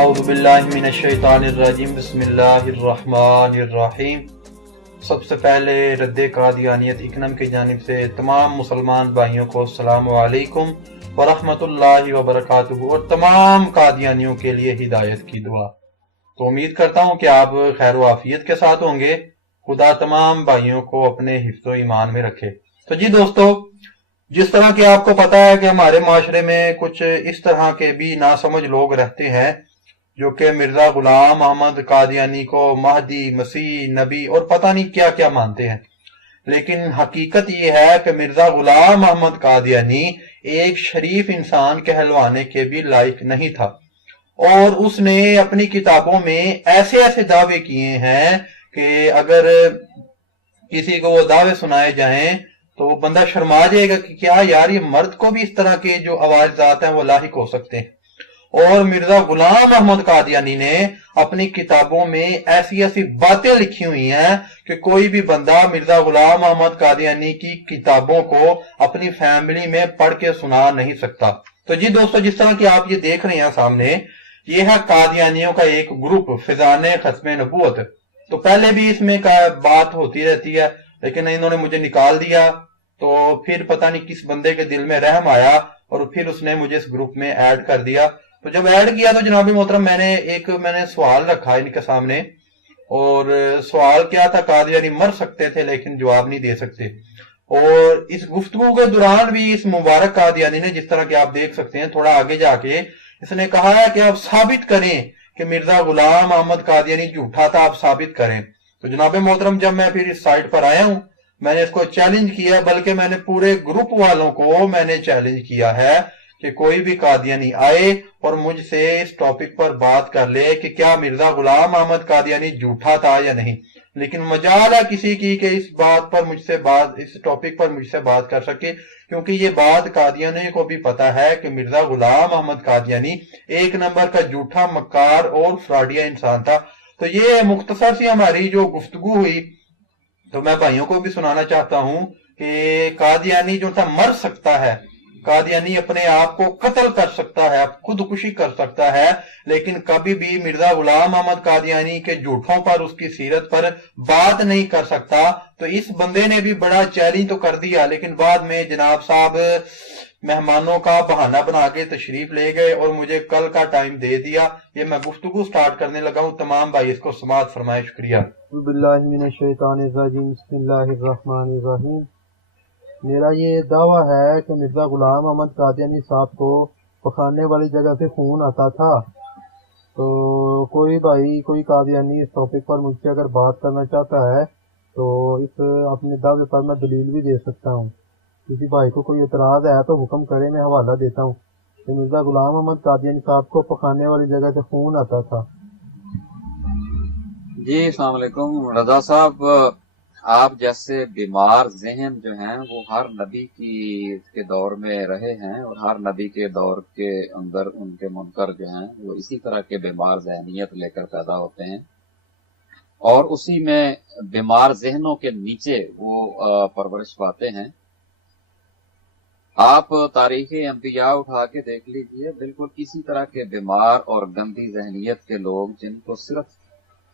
अऊज़ु बिल्लाहि मिनश्शैतानिर्रजीम बिस्मिल्लाहिर्रहमानिर्रहीम। सबसे पहले रद्द कादियानियत इकनम की जानिब से तमाम मुसलमान भाइयों को अस्सलामु अलैकुम व रहमतुल्लाहि व बरकातुहू, और तमाम कादियानियों के लिए हिदायत की दुआ। तो उम्मीद करता हूँ कि आप खैर व आफियत के साथ होंगे। खुदा तमाम भाइयों को अपने हिफ्ज़ो ईमान में रखे। तो जी दोस्तों, जिस तरह कि आपको पता है कि हमारे माशरे में कुछ इस तरह के भी नासमझ लोग रहते हैं जो कि मिर्जा गुलाम अहमद कादियानी को महदी, मसीह, नबी और पता नहीं क्या क्या मानते हैं। लेकिन हकीकत ये है कि मिर्जा गुलाम अहमद कादियानी एक शरीफ इंसान कहलवाने के भी लायक नहीं था, और उसने अपनी किताबों में ऐसे ऐसे दावे किए हैं कि अगर किसी को वो दावे सुनाए जाएं तो वो बंदा शर्मा जाएगा कि क्या यार, ये मर्द को भी इस तरह के जो आवाजात हैं वो लाहिक हो सकते हैं। और मिर्जा गुलाम अहमद कादियानी ने अपनी किताबों में ऐसी ऐसी बातें लिखी हुई हैं कि कोई भी बंदा मिर्जा गुलाम अहमद कादियानी की किताबों को अपनी फैमिली में पढ़ के सुना नहीं सकता। तो जी दोस्तों, जिस तरह की आप ये देख रहे हैं सामने, ये है कादियानियों का एक ग्रुप, फिजाने खस्मे नबूवत। तो पहले भी इसमें बात होती रहती है, लेकिन इन्होंने मुझे निकाल दिया। तो फिर पता नहीं किस बंदे के दिल में रहम आया और फिर उसने मुझे इस ग्रुप में ऐड कर दिया। तो जब ऐड किया तो जनाबी मोहतरम, मैंने सवाल रखा इनके सामने, और सवाल क्या था, कादियानी मर सकते थे लेकिन जवाब नहीं दे सकते। और इस गुफ्तगू के दौरान भी इस मुबारक कादियानी ने, जिस तरह के आप देख सकते हैं, थोड़ा आगे जाके इसने कहा है कि आप साबित करें कि मिर्जा गुलाम अहमद कादियानी झूठा था, आप साबित करें। तो जनाब मोहतरम, जब मैं फिर इस साइट पर आया हूं, मैंने इसको चैलेंज किया, बल्कि मैंने पूरे ग्रुप वालों को मैंने चैलेंज किया है कि कोई भी कादियानी आए और मुझसे इस टॉपिक पर बात कर ले कि क्या मिर्जा गुलाम अहमद कादियानी झूठा था या नहीं। लेकिन मजाल है किसी की कि इस टॉपिक पर मुझसे बात कर सके, क्योंकि ये बात कादियानी को भी पता है कि मिर्जा गुलाम अहमद कादियानी एक नंबर का झूठा, मक्कार और फ्रॉडिया इंसान था। तो ये मुख्तसर सी हमारी जो गुफ्तगू हुई, तो मैं भाइयों को भी सुनाना चाहता हूं कि कादियानी जो था मर सकता है, कादियानी अपने आप को कत्ल कर सकता है, खुदकुशी कर सकता है, लेकिन कभी भी मिर्जा गुलाम अहमद कादियानी के झूठों पर, उसकी सीरत पर बात नहीं कर सकता। तो इस बंदे ने भी बड़ा चैलेंज तो कर दिया, लेकिन बाद में जनाब साहब मेहमानों का बहाना बना के तशरीफ ले गए और मुझे कल का टाइम दे दिया। ये मैं गुफ्तगू स्टार्ट करने लगा हूँ। तमाम भाई इसको समाअत फरमाए। शुक्रिया। बिस्मिल्लाहि मिनश्शैतानिर्रजीम, बिस्मिल्लाहिर्रहमानिर्रहीम। मेरा ये दावा है कि मिर्ज़ा गुलाम अहमद कादियानी साहब को पखाने वाली जगह से फ़ोन आता था। तो कोई भाई, कोई कादियानी इस टॉपिक पर मुझसे अगर बात करना चाहता है तो इस अपने दावे पर मैं दलील भी दे सकता हूँ। किसी भाई को कोई एतराज़ है तो हुक्म करे, मैं हवाला देता हूँ कि मिर्ज़ा गुलाम अहमद कादियानी साहब को पखाने वाली जगह से फ़ोन आता था। जी अस्सलाम वालेकुम रजा साहब, आप जैसे बीमार जहन जो हैं वो हर नबी के दौर में रहे हैं, और हर नबी के दौर के अंदर उनके मुनकर जो हैं वो इसी तरह के बीमार जहनियत लेकर पैदा होते हैं, और उसी में बीमार जहनों के नीचे वो परवरिश पाते हैं। आप तारीख अंबिया उठा के देख लीजिए, बिल्कुल किसी तरह के बीमार और गंदी जहनियत के लोग, जिनको सिर्फ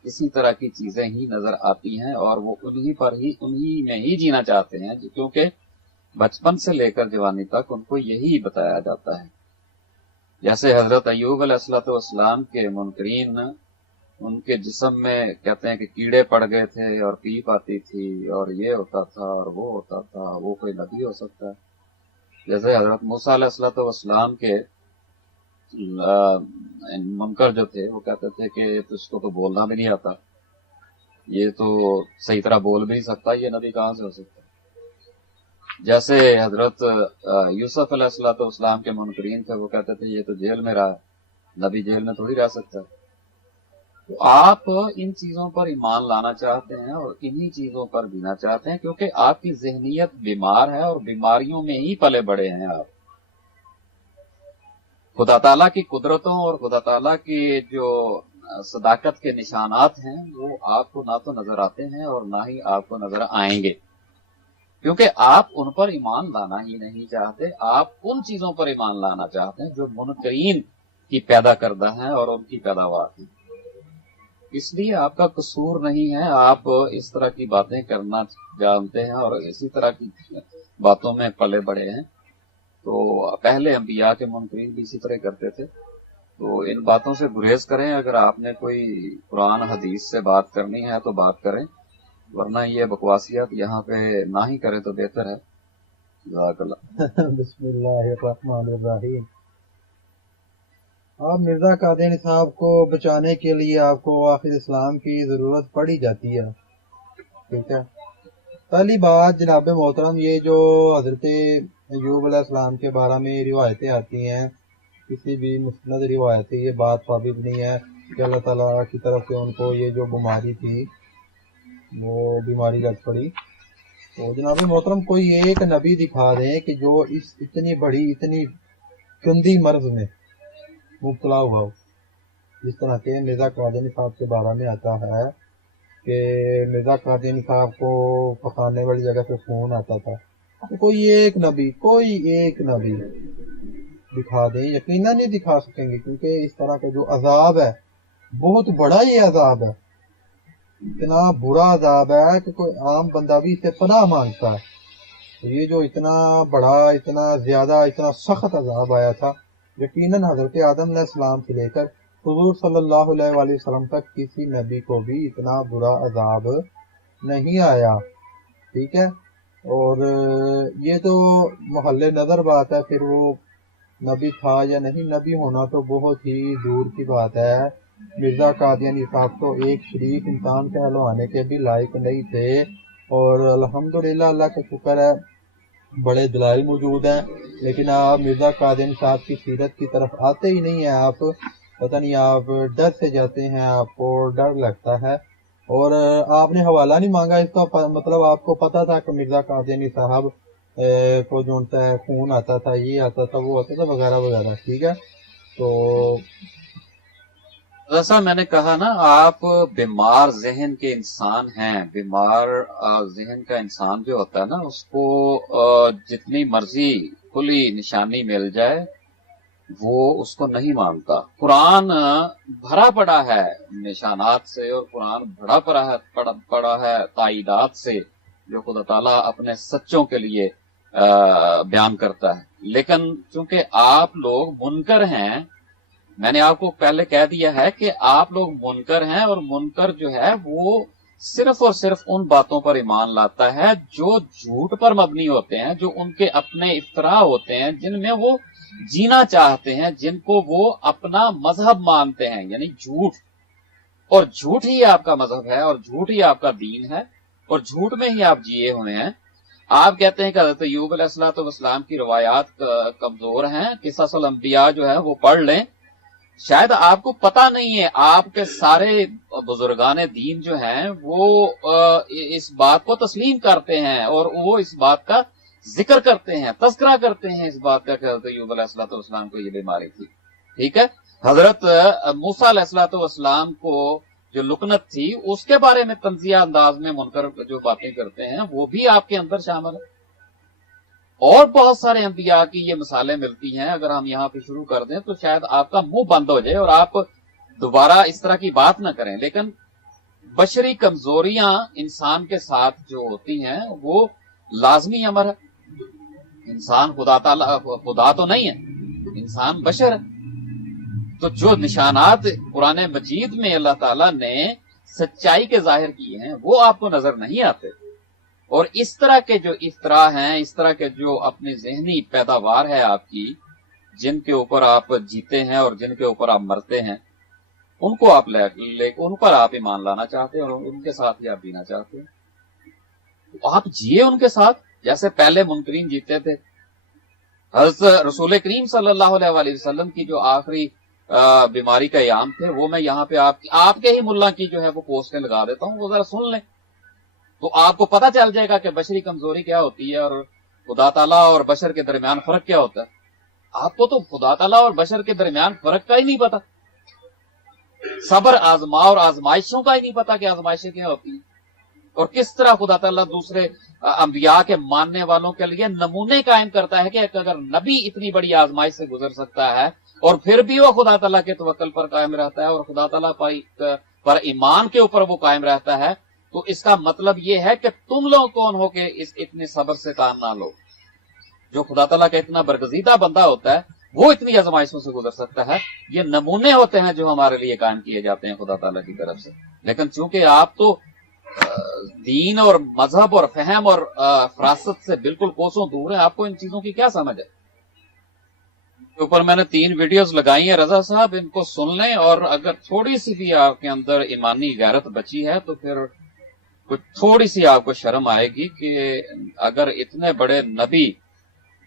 इसी तरह की चीजें ही नजर आती हैं और वो उन्हीं में ही जीना चाहते हैं, क्योंकि बचपन से लेकर जवानी तक उनको यही बताया जाता है। जैसे हजरत अय्यूब अलैहिस्सलाम के मुनकरीन, उनके जिस्म में कहते हैं कि कीड़े पड़ गए थे और पीप आती थी और ये होता था और वो होता था, वो कोई नबी हो सकता है। जैसे हजरत मूसा अलैहिस्सलाम के मुनकर जो थे वो कहते थे कि तुझको तो बोलना भी नहीं आता, ये तो सही तरह बोल भी नहीं सकता, ये नबी कहां से हो सकता है। जैसे हजरत यूसुफ अलैहिस्सलाम के मुनकरीन थे, वो कहते थे ये तो जेल में रहा है, नबी जेल में थोड़ी रह सकता है। तो आप इन चीजों पर ईमान लाना चाहते हैं और इन्हीं चीजों पर जीना चाहते हैं, क्योंकि आपकी जहनियत बीमार है और बीमारियों में ही पले बड़े हैं आप। खुदा ताला की कुदरतों और खुदा ताला की जो सदाकत के निशानात हैं वो आपको ना तो नजर आते हैं और ना ही आपको नजर आएंगे, क्योंकि आप उन पर ईमान लाना ही नहीं चाहते। आप उन चीजों पर ईमान लाना चाहते हैं जो मुनकरीन کی پیدا کردہ ہیں اور ان کی پیداوار ہیں. اس لیے آپ کا قصور نہیں ہے, آپ اس طرح کی باتیں کرنا جانتے ہیں اور اسی طرح کی باتوں میں پلے بڑے ہیں. تو پہلے انبیاء کے منکرین بھی اسی طرح کرتے تھے. تو ان باتوں سے گریز کریں. اگر آپ نے کوئی قرآن حدیث سے بات کرنی ہے تو بات کریں, ورنہ یہ بکواسیات یہاں پہ نہ ہی کریں تو بہتر ہے. جزاک اللہ. بسم اللہ الرحمن الرحیم. آپ مرزا قادیانی صاحب کو بچانے کے لیے آپ کو آخر اسلام کی ضرورت پڑی جاتی ہے. ٹھیک ہے, پہلی بات جناب محترم, یہ جو حضرت ایوب علیہ السلام کے بارے میں روایتیں آتی ہیں, کسی بھی مسند روایت سے یہ بات ثابت نہیں ہے کہ اللہ تعالیٰ کی طرف سے ان کو یہ جو بیماری تھی وہ بیماری لگ پڑی. تو جناب محترم کوئی ایک نبی دکھا دیں کہ جو اس اتنی بڑی اتنی گندی مرض میں مبتلا ہوا ہو, جس طرح کہ مرزا قادیانی صاحب کے بارے میں آتا ہے کہ مرزا قادیانی صاحب کو پکانے والی جگہ سے خون آتا تھا. تو کوئی ایک نبی دکھا دیں. یقیناً نہیں دکھا سکیں گے, کیونکہ اس طرح کا جو عذاب ہے بہت بڑا یہ عذاب ہے, اتنا برا عذاب ہے کہ کوئی عام بندہ بھی اس سے پناہ مانگتا ہے. یہ جو اتنا بڑا, اتنا زیادہ, اتنا سخت عذاب آیا تھا, یقیناً حضرت آدم علیہ السلام سے لے کر حضور صلی اللہ علیہ وآلہ وسلم تک کسی نبی کو بھی اتنا برا عذاب نہیں آیا. ٹھیک ہے, اور یہ تو محل نظر بات ہے, پھر وہ نبی تھا یا نہیں. نبی ہونا تو بہت ہی دور کی بات ہے. مرزا قادیانی صاحب تو ایک شریف انسان کہلوانے کے بھی لائق نہیں تھے, اور الحمدللہ اللہ کا شکر ہے بڑے دلائل موجود ہیں, لیکن آپ مرزا قادیانی صاحب کی سیرت کی طرف آتے ہی نہیں ہیں. آپ پتہ نہیں, آپ ڈر سے جاتے ہیں, آپ کو ڈر لگتا ہے, اور آپ نے حوالہ نہیں مانگا. اس کا مطلب آپ کو پتا تھا کہ مرزا قادیانی صاحب کو جونتا ہے خون آتا تھا, یہ آتا تھا, وہ آتا تھا, وغیرہ وغیرہ. ٹھیک ہے, تو جیسا میں نے کہا نا, آپ بیمار ذہن کے انسان ہیں. بیمار ذہن کا انسان جو ہوتا ہے نا, اس کو جتنی مرضی کھلی نشانی مل جائے وہ اس کو نہیں مانتا. قرآن بھرا پڑا ہے نشانات سے, اور قرآن بھرا پڑا ہے تائیدات سے جو خدا تعالیٰ اپنے سچوں کے لیے بیان کرتا ہے. لیکن چونکہ آپ لوگ منکر ہیں, میں نے آپ کو پہلے کہہ دیا ہے کہ آپ لوگ منکر ہیں, اور منکر جو ہے وہ صرف اور صرف ان باتوں پر ایمان لاتا ہے جو جھوٹ پر مبنی ہوتے ہیں, جو ان کے اپنے افتراء ہوتے ہیں, جن میں وہ جینا چاہتے ہیں, جن کو وہ اپنا مذہب مانتے ہیں, یعنی جھوٹ. اور جھوٹ ہی آپ کا مذہب ہے, اور جھوٹ ہی آپ کا دین ہے, اور جھوٹ میں ہی آپ جیے ہوئے ہیں. آپ کہتے ہیں کہ حضرت ایوب علیہ السلام کی روایات کمزور ہیں, قصص الانبیاء جو ہے وہ پڑھ لیں. شاید آپ کو پتہ نہیں ہے, آپ کے سارے بزرگان دین جو ہیں وہ اس بات کو تسلیم کرتے ہیں, اور وہ اس بات کا ذکر کرتے ہیں, تذکرہ کرتے ہیں اس بات کا کہ حضرت ایوب علیہ السلام کو یہ بیماری تھی. ٹھیک ہے, حضرت موسیٰ علیہ السلام کو جو لکنت تھی اس کے بارے میں تنزیہ انداز میں منکر جو باتیں کرتے ہیں وہ بھی آپ کے اندر شامل ہے. اور بہت سارے انبیاء کی یہ مثالیں ملتی ہیں. اگر ہم یہاں پہ شروع کر دیں تو شاید آپ کا منہ بند ہو جائے اور آپ دوبارہ اس طرح کی بات نہ کریں. لیکن بشری کمزوریاں انسان کے ساتھ جو ہوتی ہیں وہ لازمی امر ہے. انسان خدا تو نہیں ہے, انسان بشر ہے. تو جو نشانات قرآن مجید میں اللہ تعالیٰ نے سچائی کے ظاہر کیے ہیں وہ آپ کو نظر نہیں آتے. اور اس طرح کے جو افطرا ہیں, اس طرح کے جو اپنی ذہنی پیداوار ہے آپ کی, جن کے اوپر آپ جیتے ہیں اور جن کے اوپر آپ مرتے ہیں, ان کو آپ ان پر آپ ایمان لانا چاہتے ہیں اور ان کے ساتھ ہی آپ جینا چاہتے ہیں. آپ جیے ان کے ساتھ جیسے پہلے منکرین جیتے تھے. حضرت رسول کریم صلی اللہ علیہ وآلہ وسلم کی جو آخری بیماری کا ایام تھے وہ میں یہاں پہ آپ کے ہی ملا کی جو ہے وہ پوسٹیں لگا دیتا ہوں, وہ ذرا سن لیں تو آپ کو پتہ چل جائے گا کہ بشری کمزوری کیا ہوتی ہے اور خدا تعالیٰ اور بشر کے درمیان فرق کیا ہوتا ہے. آپ کو تو خدا تعالیٰ اور بشر کے درمیان فرق کا ہی نہیں پتا, صبر آزما اور آزمائشوں کا ہی نہیں پتا کہ آزمائشیں کیا ہوتی ہیں, اور کس طرح خدا تعالیٰ دوسرے انبیاء کے ماننے والوں کے لیے نمونے قائم کرتا ہے کہ اگر نبی اتنی بڑی آزمائش سے گزر سکتا ہے और फिर भी वो खुदा ताला के तवक्कल पर कायम रहता है और खुदा ताला पर ईमान के ऊपर वो कायम रहता है, तो इसका मतलब ये है कि तुम लोग कौन हो कि इस इतने सब्र से काम ना लो। जो खुदा ताला का इतना बरगजीदा बंदा होता है वो इतनी आजमाइशों से गुजर सकता है। ये नमूने होते हैं जो हमारे लिए कायम किए जाते हैं खुदा ताला की तरफ से। लेकिन चूंकि आप तो दीन और मजहब और फहम और फरासत से बिल्कुल कोसों दूर है, आपको इन चीजों की क्या समझ है। ऊपर मैंने 3 वीडियोस लगाई हैं रजा साहब, इनको सुन लें और अगर थोड़ी सी भी आपके अंदर ईमानी गैरत बची है तो फिर कुछ थोड़ी सी आपको शर्म आएगी कि अगर इतने बड़े नबी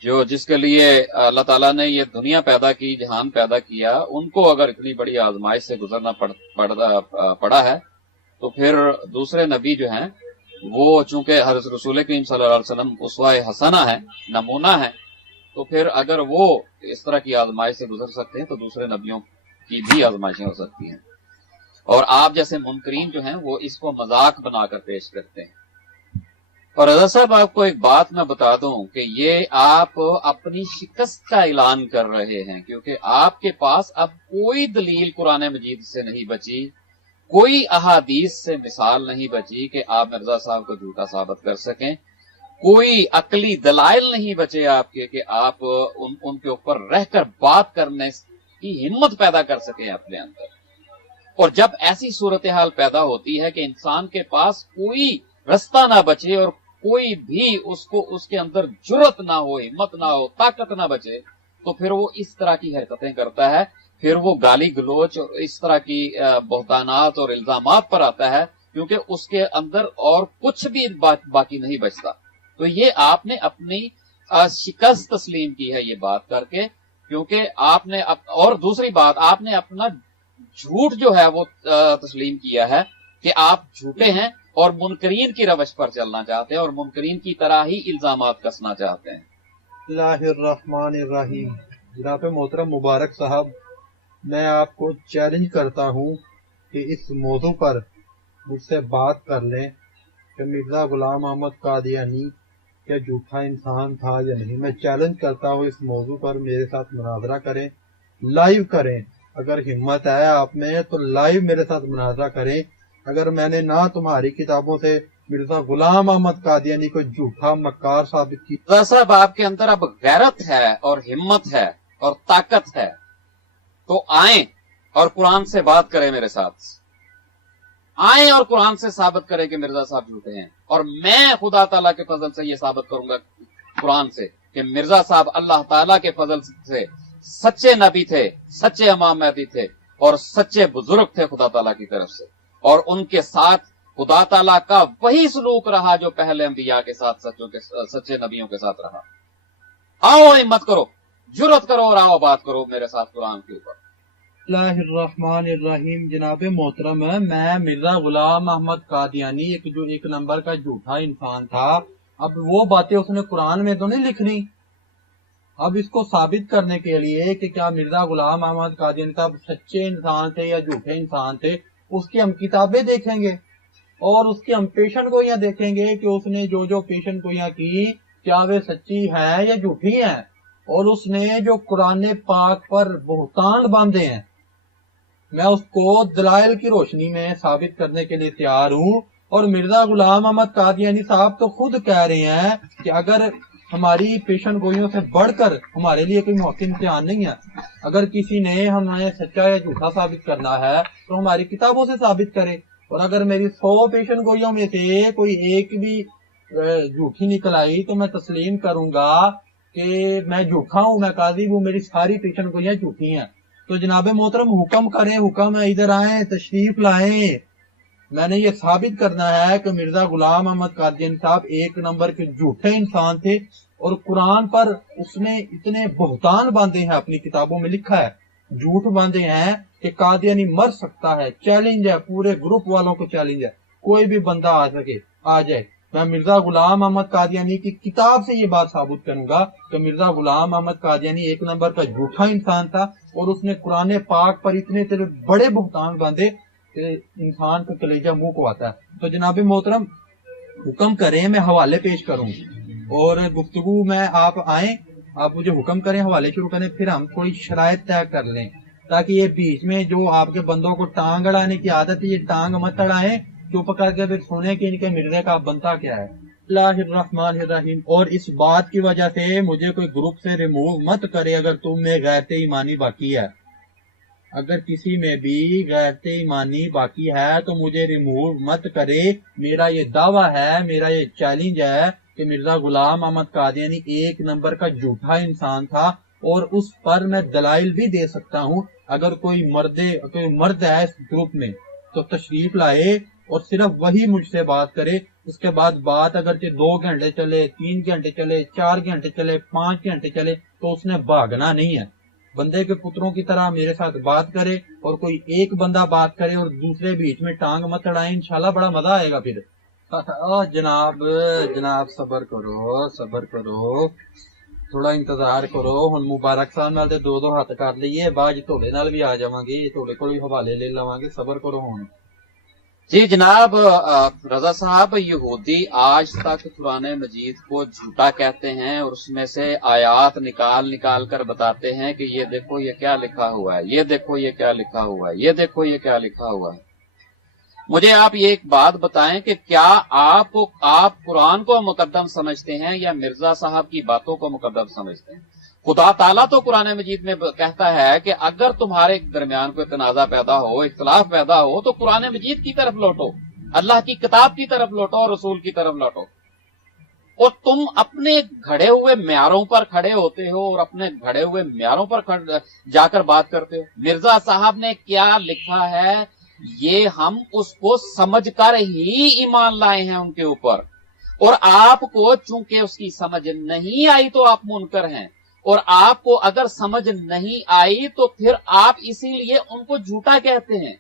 जो जिसके लिए अल्लाह ताला ने ये दुनिया पैदा की, जहान पैदा किया, उनको अगर इतनी बड़ी आजमाइश से गुजरना पड़ा है तो फिर दूसरे नबी जो हैं वो चूंकि हज़रत रसूल करीम सल्लल्लाहु अलैहि वसल्लम उसवाए हसना है, नमूना है, तो फिर अगर वो इस तरह की आजमाइश से गुजर सकते हैं तो दूसरे नबियों की भी आजमाइशें हो सकती हैं। और आप जैसे मुनकरीन जो हैं वो इसको मजाक बनाकर पेश करते हैं। और रजा साहब आपको एक बात मैं बता दूं कि ये आप अपनी शिकस्त का ऐलान कर रहे हैं, क्योंकि आपके पास अब कोई दलील कुरान मजीद से नहीं बची, कोई अहादीस से मिसाल नहीं बची कि आप मिर्जा साहब को झूठा साबित कर सकें, कोई अकली दलाइल नहीं बचे आपके कि आप उनके ऊपर रहकर बात करने की हिम्मत पैदा कर सकें अपने अंदर। और जब ऐसी सूरत हाल पैदा होती है कि इंसान के पास कोई रास्ता ना बचे और कोई भी उसको उसके अंदर जुर्रत ना हो, हिम्मत ना हो, ताकत ना बचे, तो फिर वो इस तरह की हरकतें करता है, फिर वो गाली गलोच और इस तरह की बहतानात और इल्जामात पर आता है, क्योंकि उसके अंदर और कुछ भी बाकी नहीं बचता। तो ये आपने अपनी शिकस्त तस्लीम की है ये बात करके, क्योंकि आपने और दूसरी बात, आपने अपना झूठ जो है वो तस्लीम किया है कि आप झूठे हैं और मुनकरीन की रवश पर चलना चाहते हैं और मुनकरीन की तरह ही इल्जामात कसना चाहते हैं। बिस्मिल्लाहिर्रहमानिर्रहीम। जनाब मोहतरम मुबारक साहब, मैं आपको चैलेंज करता हूँ कि इस मौजू पर मुझसे बात कर लें कि मिर्जा गुलाम अहमद कादियानी क्या झूठा इंसान था या नहीं। मैं चैलेंज करता हूँ, इस मौजू पर मेरे साथ मुनाजरा करें, लाइव करें। अगर हिम्मत है आप में तो लाइव मेरे साथ मुनाजरा करें। अगर मैंने ना तुम्हारी किताबों से मिर्जा गुलाम अहमद कादियानी को झूठा मक्कार साबित किया। साहब आपके अंदर अब गैरत है और हिम्मत है और ताकत है, तो आए और कुरान से बात करें मेरे साथ, आए और कुरान से साबित करें कि मिर्जा साहब झूठे हैं। और मैं खुदा ताला के फजल से ये साबित करूंगा कुरान से कि मिर्जा साहब अल्लाह ताला के फजल से सच्चे नबी थे, सच्चे इमाम महदी थे और सच्चे बुजुर्ग थे खुदा ताला की तरफ से। और उनके साथ खुदा ताला का वही सलूक रहा जो पहले अंबिया के साथ सच्चे नबियों के साथ रहा। आओ हिम्मत करो, जुर्रत करो और आओ बात करो मेरे साथ कुरान के ऊपर। बिस्मिल्लाहिर्रहमानिर्रहीम। जनाब मोहतरम, मैं मिर्जा गुलाम अहमद कादियानी जो एक नंबर का झूठा इंसान था, अब वो बातें उसने कुरान में तो नहीं लिखनी। अब इसको साबित करने के लिए कि क्या मिर्जा गुलाम अहमद कादियानी साहब सच्चे इंसान थे या झूठे इंसान थे, उसकी हम किताबें देखेंगे और उसकी हम पेशन गोइयां देखेंगे कि उसने जो जो पेशन गोइयां की क्या वे सच्ची है या झूठी है। और उसने जो कुरान पाक पर बुहतान बांधे हैं, मैं उसको दलाइल की रोशनी में साबित करने के लिए तैयार हूँ। और मिर्जा गुलाम अहमद कादियानी साहब तो खुद कह रहे हैं कि अगर हमारी पेशन गोइयों से बढ़कर हमारे लिए कोई मौके इम्तिहान नहीं है, अगर किसी ने हमें सच्चा या झूठा साबित करना है तो हमारी किताबों से साबित करे। और अगर मेरी 100 पेशन गोइयों में से कोई एक भी झूठी निकल आई तो मैं तस्लीम करूंगा कि मैं झूठा हूँ, मैं काज़िब हूँ, मेरी सारी पेशन गोइयां झूठी हैं। तो जनाब मोहतरम हुक्म करें, हुक्म है, इधर आए, तशरीफ लाएं। मैंने ये साबित करना है कि मिर्जा गुलाम अहमद कादियानी साहब एक नंबर के झूठे इंसान थे और कुरान पर उसने इतने बुहतान बांधे हैं, अपनी किताबों में लिखा है, झूठ बांधे हैं कि कादियानी मर सकता है। चैलेंज है, पूरे ग्रुप वालों को चैलेंज है, कोई भी बंदा आ जाए। मैं मिर्जा गुलाम अहमद कादियानी की किताब से ये बात साबित करूंगा कि मिर्जा गुलाम अहमद कादियानी एक नंबर का झूठा इंसान था और उसने कुरान पाक पर इतने बड़े बुहतान बांधे कि इंसान का कलेजा मुंह को आता है। तो जनाब मोहतरम हुक्म करें, मैं हवाले पेश करूं और गुफ्तगू में आप आए आप मुझे हुक्म करें, हवाले शुरू करें, फिर हम थोड़ी शराइत तय कर लें, ताकि ये बीच में जो आपके बंदों को टांग अड़ाने की आदत है, ये टांग मत अड़ाएं, चुप करके फिर सुने कि इनके मिर्जे का बनता क्या है। बिस्मिल्लाहिर्रहमानिर्रहीम। और इस बात की वजह से मुझे कोई ग्रुप से रिमूव मत करे अगर तुम में गैरत ईमानी बाकी है। अगर किसी में भी गैरत ईमानी बाकी है तो मुझे रिमूव मत करे। मेरा ये दावा है, मेरा ये चैलेंज है कि मिर्जा गुलाम अहमद कादियानी एक नंबर का झूठा इंसान था, और उस पर मैं दलाइल भी दे सकता हूँ। अगर कोई मर्द है इस ग्रुप में तो तशरीफ लाए और सिर्फ वही मुझसे बात करे। उसके बाद बात अगर 2 घंटे चले, 3 घंटे चले, 4 घंटे चले, 5 घंटे चले, तो उसने भागना नहीं है। बंदे के पुत्रों की तरह मेरे साथ बात करे, और कोई एक बंदा बात करे और दूसरे बीच में टांग मत अड़ाए, इंशाल्लाह बड़ा मजा आएगा फिर। जनाब सबर करो, थोड़ा इंतजार करो। हुण मुबारक साहब नाल ते 2 हत्थ कर लईए, बाज ढोले नाल भी आ जावांगे, ढोले कोल भी हवाले ले लवांगे। सबर करो हुण। जी जनाब, रजा साहब, यहूदी आज तक कुरान मजीद को झूठा कहते हैं और उसमें से आयात निकाल कर बताते हैं कि ये देखो ये क्या लिखा हुआ है, ये देखो ये क्या लिखा हुआ है, ये देखो ये क्या लिखा हुआ है। मुझे आप ये एक बात बताएं कि क्या आप कुरान को मुकद्दम समझते हैं या मिर्जा साहब की बातों को मुकद्दम समझते हैं? खुदा ताला तो कुरान मजीद में कहता है कि अगर तुम्हारे दरमियान कोई तनाजा पैदा हो, इख्तलाफ पैदा हो, तो कुरान मजीद की तरफ लौटो, अल्लाह की किताब की तरफ लौटो और रसूल की तरफ लौटो। और तुम अपने घड़े हुए म्यारों पर खड़े होते हो और अपने घड़े हुए म्यारों पर जाकर बात करते हो। मिर्जा साहब ने क्या लिखा है ये हम उसको समझकर ही ईमान लाए हैं उनके ऊपर, और आपको चूंकि उसकी समझ नहीं आई तो आप मुनकर हैं, और आपको अगर समझ नहीं आई तो फिर आप इसीलिए उनको झूठा कहते हैं।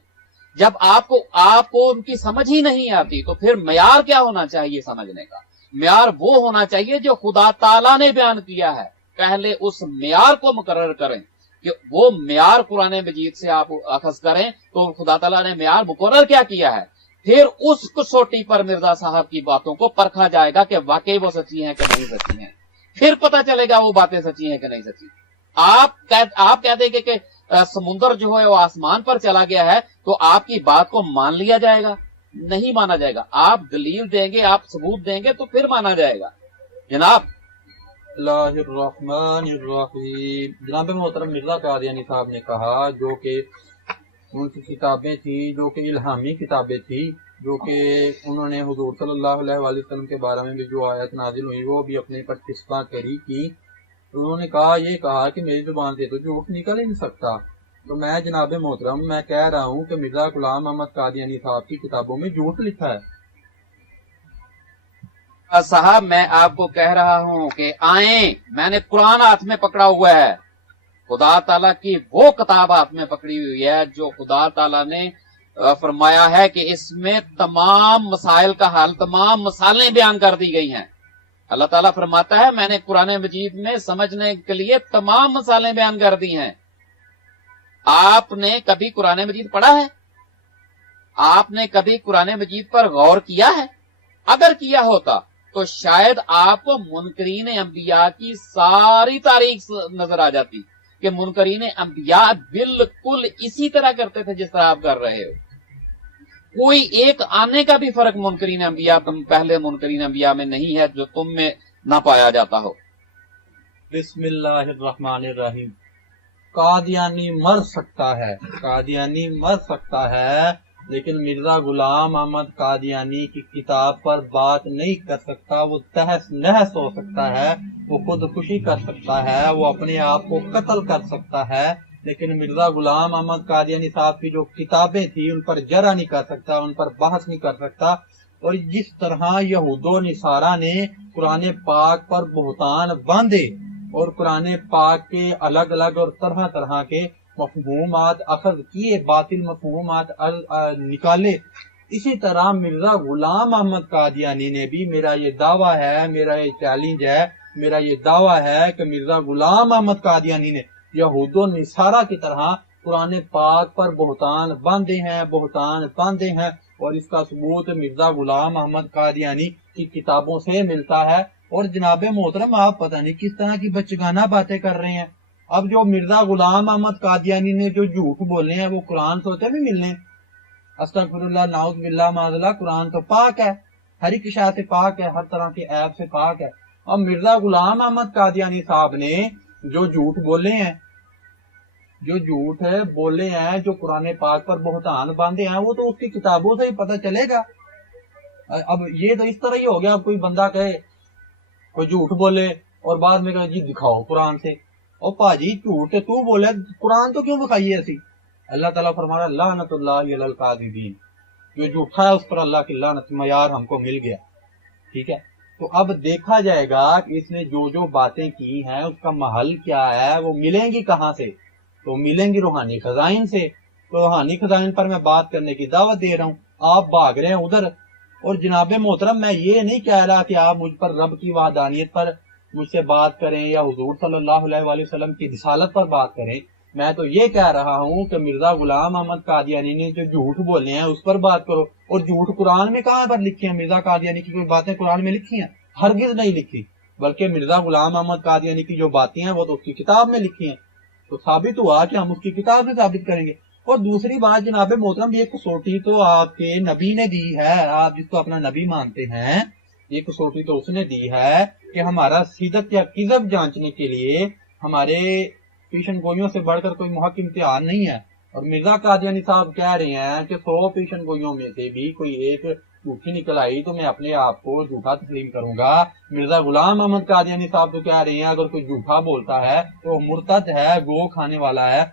जब आपको उनकी समझ ही नहीं आती तो फिर म्यार क्या होना चाहिए समझने का? म्यार वो होना चाहिए जो खुदा ताला ने बयान किया है। पहले उस म्यार को मुकर्रर करें कि वो म्यार कुरान मजीद से आप अखज़ करें, तो खुदा ताला ने म्यार मुकर्रर क्या किया है, फिर उस कसौटी पर मिर्जा साहब की बातों को परखा जाएगा कि वाकई वो सच्ची हैं कि नहीं सच्ची हैं। फिर पता चलेगा वो बातें सच्ची हैं कि नहीं सच्ची। आप कह देंगे कि समुद्र जो है वो आसमान पर चला गया है, तो आपकी बात को मान लिया जाएगा? नहीं माना जाएगा। आप दलील देंगे, आप सबूत देंगे तो फिर माना जाएगा। जनाब जनाब मोहतरम मिर्जा कादियानी साहब ने कहा, जो कि उनकी किताबें थी, जो कि इल्हामी किताबें थी, जो कि उन्होंने हुजूर सल्लल्लाहु अलैहि वसल्लम के बारे में भी जो आयत नाजिल हुई वो भी अपने पर किस्सा करी की। तो उन्होंने कहा कि मेरी जुबान से तो झूठ निकल ही नहीं सकता। तो मैं जनाब मोहतरम मैं कह रहा हूँ कि मिर्जा गुलाम अहमद कादियानी साहब की किताबों में झूठ लिखा है। साहब मैं आपको कह रहा हूं कि आए, मैंने कुरान हाथ में पकड़ा हुआ है, खुदा ताला की वो किताब हाथ में पकड़ी हुई है जो खुदा ताला ने फरमाया है कि इसमें तमाम मसाइल का हल, तमाम मसालें बयान कर दी गई हैं। अल्लाह ताला फरमाता है मैंने कुरान मजीद में समझने के लिए तमाम मसालें बयान कर दी हैं। आपने कभी कुरान मजीद पढ़ा है? आपने कभी कुरान मजीद पर गौर किया है? अगर किया होता तो शायद आपको मुनकरीन अंबिया की सारी तारीख नजर आ जाती कि मुनकरीन अंबिया बिल्कुल इसी तरह करते थे जिस तरह आप कर रहे हो। कोई एक आने का भी फर्क मुनकरीन अंबिया, तुम पहले मुनकरीन अंबिया में नहीं है जो तुम में ना पाया जाता हो। बिस्मिल्लाहिर्रहमानिर्रहीम। कादियानी मर सकता है, कादियानी मर सकता है, लेकिन मिर्जा गुलाम अहमद कादियानी की किताब पर बात नहीं कर सकता। वो तहस नहस हो सकता है, वो खुदकुशी कर सकता है, वो अपने आप को कत्ल कर सकता है, लेकिन मिर्जा गुलाम अहमद कादियानी साहब की जो किताबें थी उन पर जरा नहीं कर सकता, उन पर बहस नहीं कर सकता। और जिस तरह यहूदो निसारा ने कुरान पाक पर बुहतान बांधे और कुरान पाक के अलग अलग और तरह तरह के मफहूमात अखज़ किए, बातिल मफहूमात निकाले, इसी तरह मिर्जा गुलाम अहमद कादियानी ने भी, मेरा ये दावा है, मेरा ये चैलेंज है, मेरा ये दावा है कि मिर्जा गुलाम अहमद कादियानी ने यहूदो निसारा की तरह कुरान पाक पर बुहतान बांधे हैं, और इसका सबूत मिर्जा गुलाम अहमद कादियानी की किताबों से मिलता है। اور جناب محترم آپ پتہ نہیں کس طرح کی بچگانہ باتیں کر رہے ہیں. اب جو مرزا غلام احمد قادیانی نے جو جھوٹ بولے ہیں وہ قرآن سے ہوتے نہیں ملنے. استغفر اللہ نعوذ باللہ معاذ اللہ، قرآن تو پاک ہے، ہر ایک شے سے پاک ہے، ہر طرح کے عیب سے پاک ہے. اب مرزا غلام احمد قادیانی صاحب نے جو جھوٹ بولے ہیں، جو جھوٹ بولے ہیں، جو قرآن پاک پر بہتان باندھے ہیں، وہ تو اس کی کتابوں سے ہی پتہ چلے گا. اب یہ تو اس طرح ہی ہو گیا، کوئی بندہ کہے کوئی جھوٹ بولے اور بعد میں کہے جی دکھاؤ قرآن سے. اور پاجی جھوٹ تو بولے، قرآن تو کیوں بکھائیے ایسی؟ اللہ تعالیٰ فرما رہا ہے لعنت اللہ علی الکاذبین، جو جھوٹا ہے اس پر اللہ کی لعنت. معیار ہم کو مل گیا، ٹھیک ہے. تو اب دیکھا جائے گا کہ اس نے جو باتیں کی ہیں اس کا محل کیا ہے، وہ ملیں گی کہاں سے؟ تو ملیں گی روحانی خزائن سے. تو روحانی خزائن پر میں بات کرنے کی دعوت دے رہا ہوں، آپ بھاگ رہے ہیں ادھر. اور جناب محترم میں یہ نہیں کہہ رہا کہ آپ مجھ پر رب کی وحدانیت پر مجھ سے بات کریں یا حضور صلی اللہ علیہ وآلہ وسلم کی رسالت پر بات کریں. میں تو یہ کہہ رہا ہوں کہ مرزا غلام احمد قادیانی نے جو جھوٹ بولے ہیں اس پر بات کرو. اور جھوٹ قرآن میں کہاں پر لکھی ہیں؟ مرزا قادیانی کی کوئی باتیں قرآن میں لکھی ہیں؟ ہرگز نہیں لکھی. بلکہ مرزا غلام احمد قادیانی کی جو باتیں ہیں وہ تو اس کی کتاب میں لکھی ہیں. تو ثابت ہوا کہ ہم اس کی کتاب سے ثابت کریں گے. اور دوسری بات جناب محترم، یہ کسوٹی تو آپ کے نبی نے دی ہے، آپ جس کو اپنا نبی مانتے ہیں، یہ کسوٹی تو اس نے دی ہے کہ ہمارا صدق یا کذب جانچنے کے لیے ہمارے پیشن گوئیوں سے بڑھ کر کوئی محق امتحان نہیں ہے. اور مرزا قادیانی صاحب کہہ رہے ہیں کہ 100 پیشن گوئیوں میں سے بھی کوئی ایک جھوٹی نکل آئی تو میں اپنے آپ کو جھوٹا تسلیم کروں گا. مرزا غلام احمد قادیانی صاحب تو کہہ رہے ہیں اگر کوئی جھوٹا بولتا ہے تو مرتد ہے، گو کھانے والا ہے.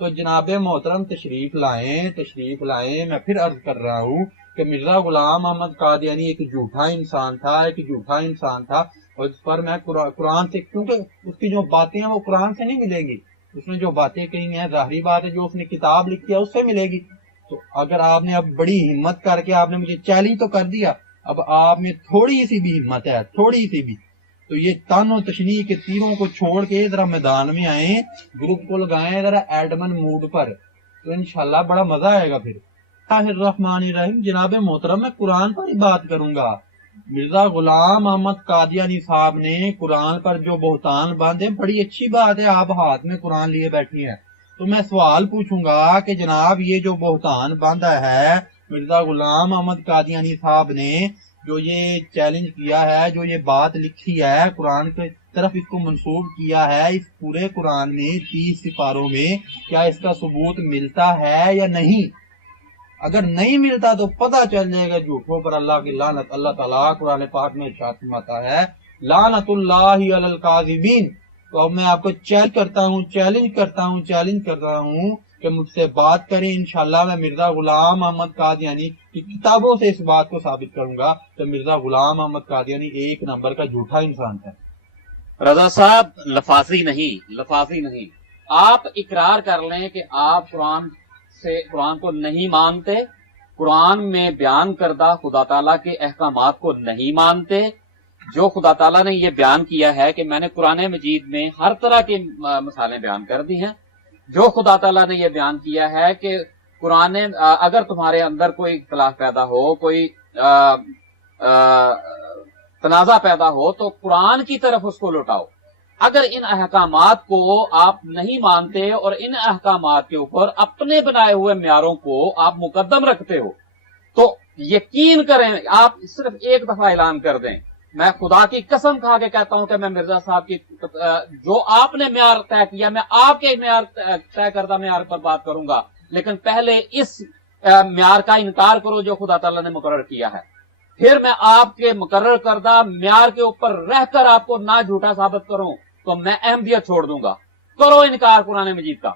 تو جناب محترم تشریف لائیں. میں پھر عرض کر رہا ہوں کہ مرزا غلام احمد قادیانی ایک جھوٹا انسان تھا، اور اس پر میں قرآن سے، کیونکہ اس کی جو باتیں ہیں وہ قرآن سے نہیں ملیں گی. اس نے جو باتیں کہی ہیں ظاہری بات ہے جو اس نے کتاب لکھی ہے اس سے ملے گی. تو اگر آپ نے اب بڑی ہمت کر کے آپ نے مجھے چیلنج تو کر دیا، اب آپ میں تھوڑی سی بھی ہمت ہے، تھوڑی سی بھی، تو یہ تن و تشنیع کے تیروں کو چھوڑ کے ذرا میدان میں آئیں، گروپ کو لگائیں ذرا ایڈمن موڈ پر، تو انشاءاللہ بڑا مزہ آئے گا. پھر الرحمن الرحیم. جناب محترم میں قرآن پر ہی بات کروں گا. مرزا غلام احمد قادیانی صاحب نے قرآن پر جو بہتان باندھے، بڑی اچھی بات ہے، آپ ہاتھ میں قرآن لیے بیٹھی ہیں. تو میں سوال پوچھوں گا کہ جناب یہ جو بہتان باندھا ہے مرزا غلام احمد قادیانی صاحب نے، جو یہ چیلنج کیا ہے، جو یہ بات لکھی ہے قرآن کی طرف اس کو منسوب کیا ہے، اس پورے قرآن میں 30 سپاروں میں، کیا اس کا ثبوت ملتا ہے یا نہیں؟ اگر نہیں ملتا تو پتہ چل جائے گا جھوٹوں پر اللہ کی لعنت. اللہ تعالیٰ قرآن پاک میں ارشاد فرماتا ہے لعنت اللہ علی الکاذبین. تو اب میں آپ کو چیلنج کرتا ہوں کہ مجھ سے بات کریں. انشاءاللہ میں مرزا غلام احمد قادیانی کی کتابوں سے اس بات کو ثابت کروں گا کہ مرزا غلام احمد قادیانی ایک نمبر کا جھوٹا انسان ہے. رضا صاحب لفاظی نہیں، آپ اقرار کر لیں کہ آپ قرآن کو نہیں مانتے، قرآن میں بیان کردہ خدا تعالیٰ کے احکامات کو نہیں مانتے. جو خدا تعالیٰ نے یہ بیان کیا ہے کہ میں نے قرآن مجید میں ہر طرح کی مثالیں بیان کر دی ہیں. جو خدا تعالیٰ نے یہ بیان کیا ہے کہ قرآن اگر تمہارے اندر کوئی اختلاف پیدا ہو، کوئی تنازع پیدا ہو تو قرآن کی طرف اس کو لوٹاؤ. اگر ان احکامات کو آپ نہیں مانتے اور ان احکامات کے اوپر اپنے بنائے ہوئے معیاروں کو آپ مقدم رکھتے ہو تو یقین کریں، آپ صرف ایک دفعہ اعلان کر دیں، میں خدا کی قسم کھا کے کہتا ہوں کہ میں مرزا صاحب کی جو آپ نے معیار طے کیا، میں آپ کے معیار طے کردہ معیار پر بات کروں گا، لیکن پہلے اس معیار کا انکار کرو جو خدا تعالیٰ نے مقرر کیا ہے، پھر میں آپ کے مقرر کردہ معیار کے اوپر رہ کر آپ کو نہ جھوٹا ثابت کروں تو میں احمدیت چھوڑ دوں گا. کرو انکار قرآن مجید کا.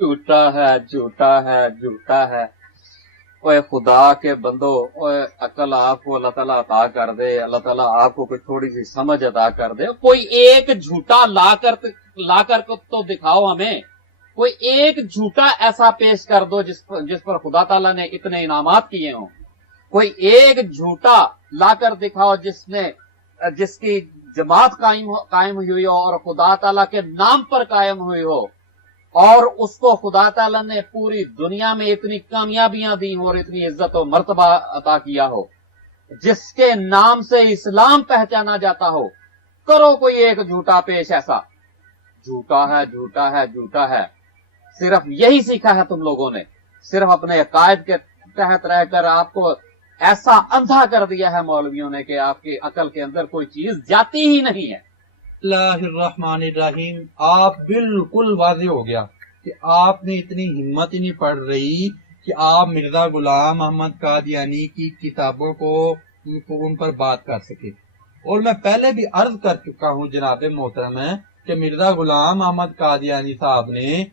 جھوٹا ہے. اوے خدا کے بندو، اوے عقل آپ کو اللہ تعالیٰ عطا کر دے، اللہ تعالیٰ آپ کو کوئی تھوڑی سی سمجھ عطا کر دے. کوئی ایک جھوٹا لا کر تو دکھاؤ ہمیں، کوئی ایک جھوٹا ایسا پیش کر دو جس پر خدا تعالیٰ نے اتنے انعامات کیے ہوں. کوئی ایک جھوٹا لا کر دکھاؤ جس کی جماعت قائم ہوئی ہو اور خدا تعالیٰ کے نام پر قائم ہوئی ہو، اور اس کو خدا تعالیٰ نے پوری دنیا میں اتنی کامیابیاں دی ہوں اور اتنی عزت و مرتبہ عطا کیا ہو. जिसके नाम से इस्लाम पहचाना जाता हो, करो कोई एक झूठा पेश ऐसा। झूठा है, झूठा है, झूठा है। सिर्फ यही सीखा है तुम लोगों ने, सिर्फ अपने अकायद के तहत रहकर आपको ऐसा अंधा कर दिया है मौलवियों ने कि आपकी अकल के अंदर कोई चीज जाती ही नहीं है। बिस्मिल्लाहिर्रहमानिर्रहीम। आप बिल्कुल वाज़ेह हो गया कि आपने इतनी हिम्मत ही नहीं पड़ रही कि आप मिर्जा गुलाम अहमद कादियानी की किताबों को उन पर बात कर सके। और मैं पहले भी अर्ज कर चुका हूँ जनाब मोहतरम है कि मिर्जा गुलाम अहमद कादियानी साहब ने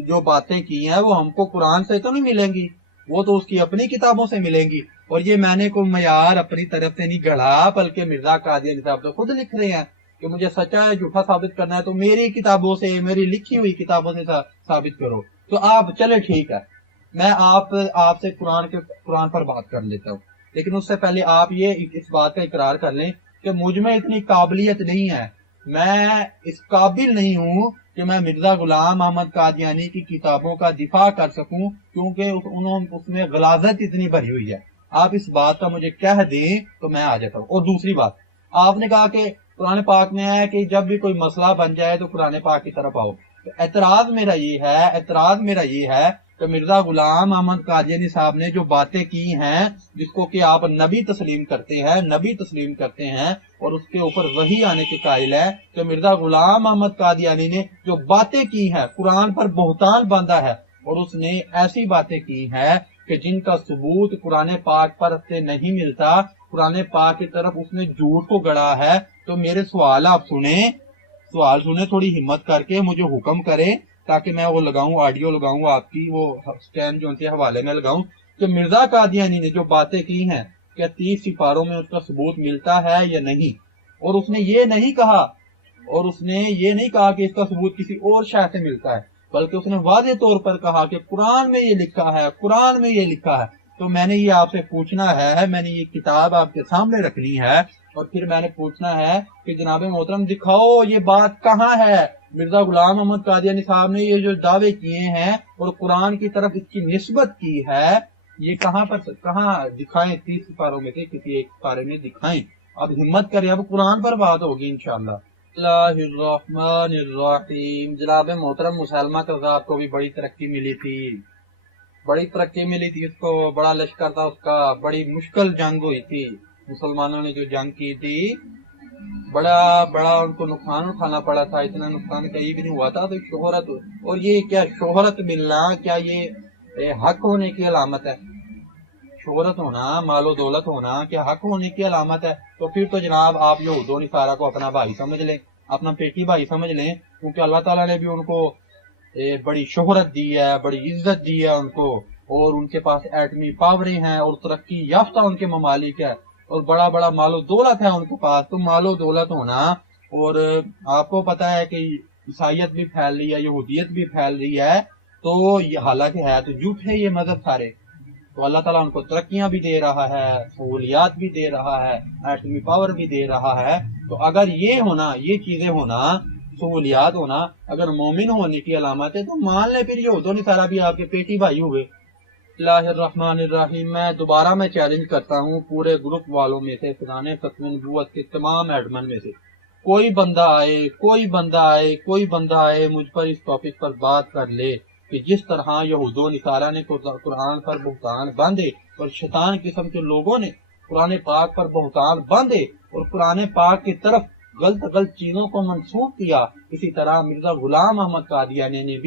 जो बातें की हैं वो हमको कुरान से तो नहीं मिलेंगी, वो तो उसकी अपनी किताबों से मिलेंगी। और ये मैंने कोई मयार अपनी तरफ से नहीं गढ़ा, बल्कि मिर्जा कादियानी साहब तो खुद लिख रहे हैं कि मुझे सच्चा है झूठा साबित करना है तो मेरी किताबों से, मेरी लिखी हुई किताबों से साबित करो। तो आप चले ठीक है, मैं आपसे कुरान पर बात कर लेता हूँ, लेकिन उससे पहले आप ये इस बात का इकरार कर लें कि मुझ में इतनी काबिलियत नहीं है, मैं इस काबिल नहीं हूँ कि मैं मिर्जा गुलाम अहमद कादियानी की किताबों का दिफा कर सकूं, क्योंकि उसमें गलाजत इतनी भरी हुई है। आप इस बात का मुझे कह दें तो मैं आ जाता हूँ। और दूसरी बात, आपने कहा कि कुरान पाक में है कि जब भी कोई मसला बन जाए तो कुरान पाक की तरफ आओ। तो एतराज मेरा ये है कि मिर्जा गुलाम अहमद कादियानी साहब ने जो बातें की हैं, जिसको कि आप नबी तस्लीम करते हैं और उसके ऊपर वही आने के कायल है कि मिर्जा गुलाम अहमद कादियानी ने जो बातें की हैं, कुरान पर बहुतान बांधा है और उसने ऐसी बातें की हैं कि जिनका सबूत कुरान पाक पर से नहीं मिलता, कुरान पाक की तरफ उसने झूठ को गढ़ा है। तो मेरे सवाल आप सवाल सुने, थोड़ी हिम्मत करके मुझे हुक्म करें ताकि मैं वो लगाऊं, ऑडियो लगाऊं, आपकी वो स्टैंड जो उनके हवाले में लगाऊं कि मिर्जा कादियानी ने जो बातें की हैं क्या 30 सिपारों में उसका सबूत मिलता है या नहीं। और उसने ये नहीं कहा कि इसका सबूत किसी और शय से मिलता है, बल्कि उसने वादे तौर पर कहा कि कुरान में ये लिखा है। तो मैंने ये आपसे पूछना है, मैंने ये किताब आपके सामने रखनी है और फिर मैंने पूछना है कि जनाब मोहतरम दिखाओ ये बात कहाँ है। मिर्जा गुलाम अहमद कादियानी साहब ने ये जो दावे किए हैं और कुरान की तरफ इसकी निस्बत की है, ये कहाँ दिखाएं? 30 सिपारों में से किसी एक सिपारे में दिखाएं। अब हिम्मत करें, अब कुरान पर बात होगी इंशाअल्लाह। जनाब मोहतरम मुसलमा कज़्ज़ाब को भी बड़ी तरक्की मिली थी, उसको बड़ा लश्कर था उसका, बड़ी मुश्किल जंग हुई थी। मुसलमानों ने जो जंग की थी बड़ा उनको नुकसान उठाना पड़ा था, इतना नुकसान कहीं भी नहीं हुआ था। तो शोहरत, और ये क्या शोहरत मिलना, क्या ये हक होने की अलामत है? शोहरत होना, मालो दौलत होना क्या हक होने की अलामत है? तो फिर तो जनाब आप यहूदो निसारा को अपना भाई समझ लें, अपना पेटी भाई समझ लें, क्योंकि अल्लाह ताला ने भी उनको बड़ी शोहरत दी है, बड़ी इज्जत दी है उनको, और उनके पास एटमी पावरें हैं और तरक्की याफ्ता उनके ममालिक है और बड़ा बड़ा मालो दौलत है उनके पास। तो मालो दौलत होना, और आपको पता है कि ईसाइयत भी फैल रही है, यहूदियत भी फैल रही है, तो ये हालांकि है तो झूठे ये मजहब सारे, तो अल्लाह ताला उनको तरक्कियां भी दे रहा है, सहूलियात भी दे रहा है, एटमी पावर भी दे रहा है। तो अगर ये चीजें होना, सहूलियात होना अगर मोमिन होने की अलामत है, तो मान ले फिर यहूदो निसारा भी आपके पेटी भाई हुए। बिस्मिल्लाहिर्रहमानिर्रहीम। मैं दोबारा चैलेंज करता हूँ पूरे ग्रुप वालों में से, पुराने खत्म नबूवत के तमाम एडमन में से कोई बंदा आए मुझ पर इस टॉपिक पर बात कर ले कि जिस तरह यहूदो निसारा ने कुरान पर बुहतान बांधे और शैतान किस्म के लोगों ने कुरान पाक पर बुहतान बांधे और कुरान पाक की तरफ गलत चीजों को मंसूब किया, इसी तरह मिर्जा गुलाम अहमद कादियानी ने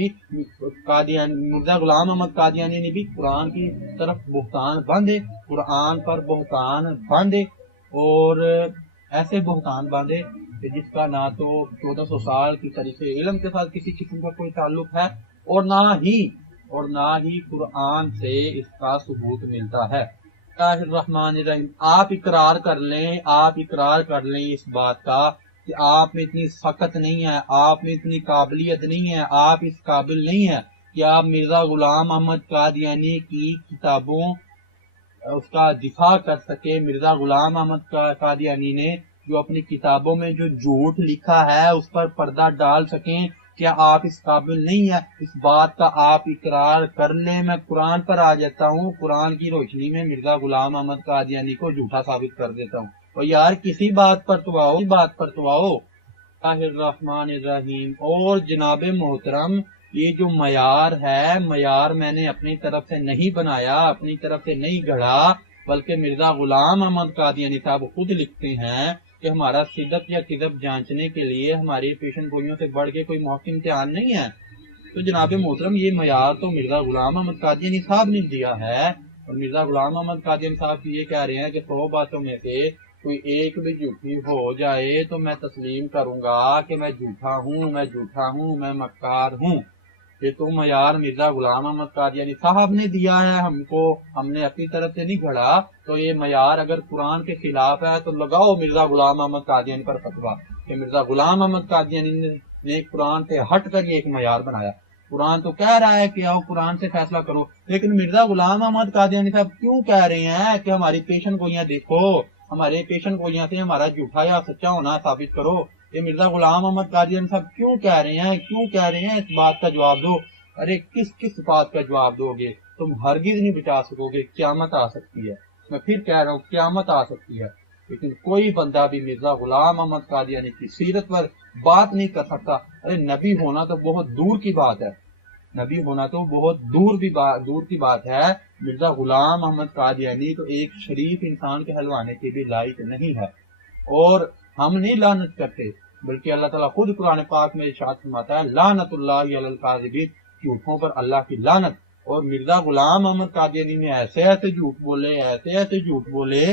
भी कुरान की तरफ बुहतान बांधे, कुरान पर बुहतान बांधे, और ऐसे बुहतान बांधे कि जिसका ना तो 1400 साल की तारीख़ इल्म के साथ किसी किस्म का कोई ताल्लुक है और ना ही कुरान से इसका सबूत मिलता है। आप इकरार कर लें इस बात का कि आप में इतनी सख्त नहीं है, आप में इतनी काबिलियत नहीं है, आप इस काबिल नहीं है कि आप मिर्जा गुलाम अहमद कादियानी की किताबों उसका दिफा कर सके। मिर्जा गुलाम अहमद कादियानी ने जो अपनी किताबों में जो झूठ लिखा है उस पर पर्दा डाल सकें کیا آپ اس قابل نہیں ہے؟ اس بات کا آپ اقرار کر لیں، میں قرآن پر آ جاتا ہوں، قرآن کی روشنی میں مرزا غلام احمد قادیانی کو جھوٹا ثابت کر دیتا ہوں۔ اور یار کسی بات پر تو آؤ، اللہ الرحمن الرحیم۔ اور جناب محترم، یہ جو معیار ہے، معیار میں نے اپنی طرف سے نہیں بنایا، اپنی طرف سے نہیں گھڑا، بلکہ مرزا غلام احمد قادیانی صاحب خود لکھتے ہیں کہ ہمارا صدق یا کذب جانچنے کے لیے ہماری پیشن گوئیوں سے بڑھ کے کوئی موقع امتحان نہیں ہے۔ تو جناب محترم، یہ معیار تو مرزا غلام احمد قادیانی صاحب نے دیا ہے، اور مرزا غلام احمد قادیانی صاحب یہ کہہ رہے ہیں کہ 100 باتوں میں سے کوئی ایک بھی جھوٹی ہو جائے تو میں تسلیم کروں گا کہ میں جھوٹا ہوں، میں مکار ہوں۔ یہ تو معیار مرزا غلام احمد قادیانی صاحب نے دیا ہے ہم کو، ہم نے اپنی طرف سے نہیں گھڑا۔ تو یہ معیار اگر قرآن کے خلاف ہے تو لگاؤ مرزا غلام احمد قادیانی پر فتویٰ کہ مرزا غلام احمد قادیانی نے قرآن سے ہٹ کر یہ ایک معیار بنایا۔ قرآن تو کہہ رہا ہے کہ آؤ قرآن سے فیصلہ کرو، لیکن مرزا غلام احمد قادیانی صاحب کیوں کہہ رہے ہیں کہ ہماری پیشن گوئیاں دیکھو، ہمارے پیشن گوئیاں سے ہمارا جھوٹا یا سچا ہونا ثابت کرو؟ یہ مرزا غلام احمد قادیانی صاحب کیوں کہہ رہے ہیں؟ اس بات کا جواب دو۔ ارے کس بات کا جواب دو گے؟ تم ہرگز نہیں بچا سکو گے، قیامت آ سکتی ہے، میں پھر کہہ رہا ہوں قیامت آ سکتی ہے، لیکن کوئی بندہ بھی مرزا غلام احمد قادیانی کی سیرت پر بات نہیں کر سکتا۔ ارے نبی ہونا تو بہت دور کی بات ہے، نبی ہونا تو بہت دور کی بات ہے، مرزا غلام احمد قادیانی تو ایک شریف انسان کے حلوانے کے بھی لائق نہیں ہے۔ اور ہم نہیں لعنت کرتے، بلکہ اللہ تعالیٰ خود قرآن پاک میں ارشاد فرماتا ہے لعنت اللہ علی الکاذبین، جھوٹوں پر اللہ کی لعنت۔ اور مرزا غلام احمد قادیانی نے ایسے جھوٹ بولے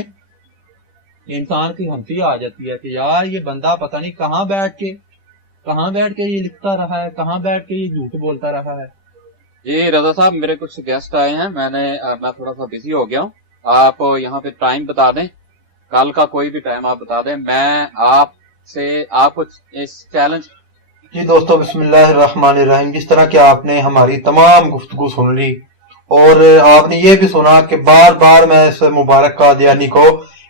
کہ انسان کی ہنسی آ جاتی ہے کہ یار یہ بندہ پتہ نہیں کہاں بیٹھ کے یہ لکھتا رہا ہے، کہاں بیٹھ کے یہ جھوٹ بولتا رہا ہے۔ جی رضا صاحب، میرے کچھ گیسٹ آئے ہیں، میں تھوڑا سا بزی ہو گیا ہوں، آپ یہاں پہ ٹائم بتا دیں، کل کا کوئی بھی ٹائم آپ بتا دیں، میں آپ کو اس چیلنج۔ جی دوستو، بسم اللہ الرحمن الرحیم۔ جس طرح کہ آپ نے ہماری تمام گفتگو سن لی اور آپ نے یہ بھی سنا کہ بار بار میں اس مبارک قادیانی کو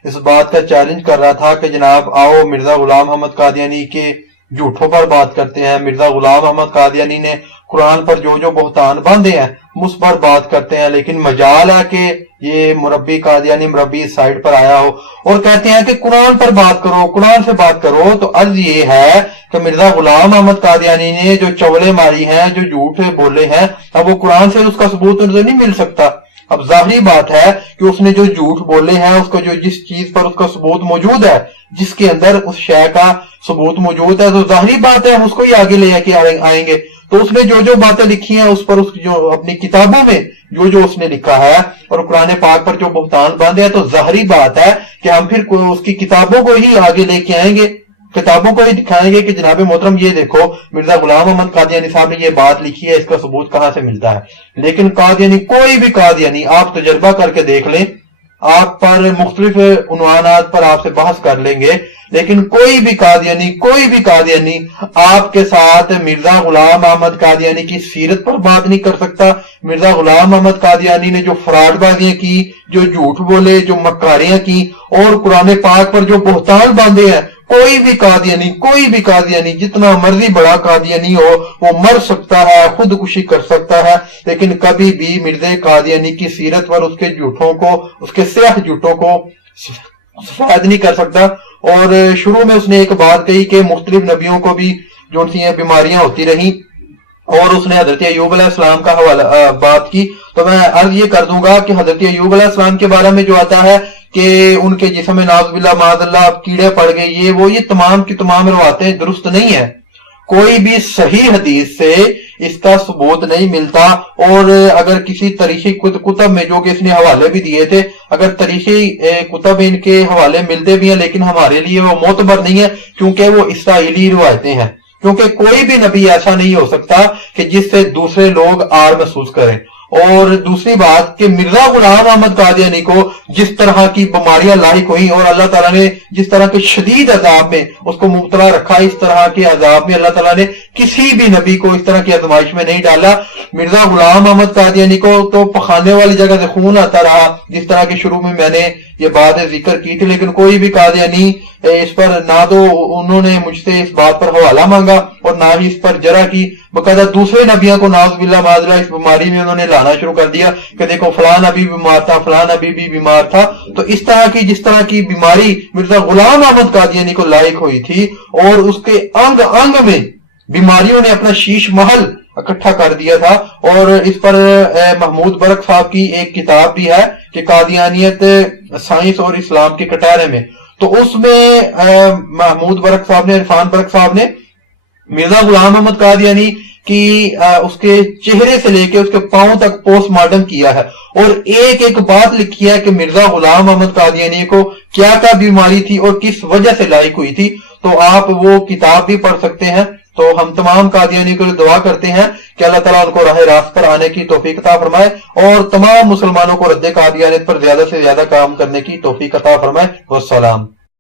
اس بات کا چیلنج کر رہا تھا کہ جناب آؤ مرزا غلام احمد قادیانی کے جھوٹوں پر بات کرتے ہیں۔ مرزا غلام احمد قادیانی نے قرآن پر جو بہتان باندھے ہیں اس پر بات کرتے ہیں، لیکن مجال ہے کہ یہ مربی قادیانی مربی اس سائٹ پر آیا ہو اور کہتے ہیں کہ قرآن پر بات کرو، قرآن سے بات کرو۔ تو عرض یہ ہے کہ مرزا غلام احمد قادیانی نے جو چولے ماری ہیں، جو جھوٹ بولے ہیں، اب وہ قرآن سے اس کا ثبوت نہیں مل سکتا۔ اب ظاہری بات ہے کہ اس نے جو جھوٹ بولے ہیں، اس کو جس چیز پر اس کا ثبوت موجود ہے، جس کے اندر اس شے کا ثبوت موجود ہے، تو ظاہری بات ہے ہم اس کو ہی آگے لے کے آئیں گے۔ تو اس نے جو باتیں لکھی ہیں اس پر جو اپنی کتابوں میں جو اس نے لکھا ہے اور قرآن پاک پر جو بہتان باندھے ہیں، تو ظاہری بات ہے کہ ہم پھر اس کی کتابوں کو ہی آگے لے کے آئیں گے، کتابوں کو ہی دکھائیں گے کہ جناب محترم یہ دیکھو مرزا غلام احمد قادیانی صاحب نے یہ بات لکھی ہے، اس کا ثبوت کہاں سے ملتا ہے۔ لیکن قادیانی، کوئی بھی قادیانی، آپ تجربہ کر کے دیکھ لیں، آپ پر مختلف عنوانات پر آپ سے بحث کر لیں گے، لیکن کوئی بھی قادیانی آپ کے ساتھ مرزا غلام احمد قادیانی کی سیرت پر بات نہیں کر سکتا۔ مرزا غلام احمد قادیانی نے جو فراڈ بازیاں کی، جو جھوٹ بولے، جو مکاریاں کی اور قرآن پاک پر جو بہتان باندھے ہیں، کوئی بھی قادیانی جتنا مرضی بڑا قادیانی ہو، وہ مر سکتا ہے، خودکشی کر سکتا ہے، لیکن کبھی بھی مرزا قادیانی کی سیرت پر اس کے جھوٹوں کو، اس کے سیاہ جھوٹوں کو سفید نہیں کر سکتا۔ اور شروع میں اس نے ایک بات کہی کہ مختلف نبیوں کو بھی جو بیماریاں ہوتی رہیں، اور اس نے حضرت ایوب علیہ السلام کا حوالہ بات کی، تو میں عرض یہ کر دوں گا کہ حضرت ایوب علیہ السلام کے بارے میں جو آتا ہے کہ ان کے جسم میں ناؤذ باللہ معاذ اللہ کیڑے پڑ گئے، یہ تمام کی تمام روایتیں درست نہیں ہیں۔ کوئی بھی صحیح حدیث سے اس کا ثبوت نہیں ملتا، اور اگر کسی تاریخی کتب میں جو کہ اس نے حوالے بھی دیے تھے، اگر تاریخی کتب ان کے حوالے ملتے بھی ہیں، لیکن ہمارے لیے وہ معتبر نہیں ہے، کیونکہ وہ اسرائیلی روایتیں ہیں، کیونکہ کوئی بھی نبی ایسا نہیں ہو سکتا کہ جس سے دوسرے لوگ آر محسوس کریں۔ اور دوسری بات کہ مرزا غلام احمد قادیانی کو جس طرح کی بیماریاں لاحق ہوئیں اور اللہ تعالیٰ نے جس طرح کے شدید عذاب میں اس کو مبتلا رکھا، اس طرح کے عذاب میں اللہ تعالیٰ نے किसी भी नबी को इस तरह की आजमाइश में नहीं डाला। मिर्जा गुलाम अहमद कादियानी को तो पखाने वाली जगह से खून आता रहा, जिस तरह के शुरू में मैंने ये बात जिक्र की थी, लेकिन कोई भी कादियानी इस पर ना तो उन्होंने मुझसे इस बात पर हवाला मांगा और ना ही इस पर जरा की। बकायदा दूसरे नबियों को नाउज़ुबिल्लाह माज़रा इस बीमारी में उन्होंने लाना शुरू कर दिया कि देखो फलां नबी बीमार था, फलां नबी भी बीमार था। तो इस तरह की जिस तरह की बीमारी मिर्जा गुलाम अहमद कादियानी को लायक हुई थी, और उसके अंग अंग में बीमारियों ने अपना शीश महल इकट्ठा कर दिया था। और इस पर महमूद बरक साहब की एक किताब भी है कि कादियानियत साइंस और इस्लाम के कटारे में, तो उसमें महमूद बरक साहब ने, इरफान बरक साहब ने मिर्जा गुलाम अहमद कादियानी की उसके चेहरे से लेके उसके पांव तक पोस्टमार्टम किया है, और एक एक बात लिखी है कि मिर्जा गुलाम अहमद कादियानी को क्या क्या बीमारी थी और किस वजह से लायक हुई थी। तो आप वो किताब भी पढ़ सकते हैं। तो हम तमाम कादियानी के लिए दुआ करते हैं कि अल्लाह ताला उनको राह रास्त पर आने की तौफीक अता फरमाए, और तमाम मुसलमानों को रद्द कादियानियत पर ज्यादा से ज्यादा काम करने की तौफीक अता फरमाए। वस्सलाम।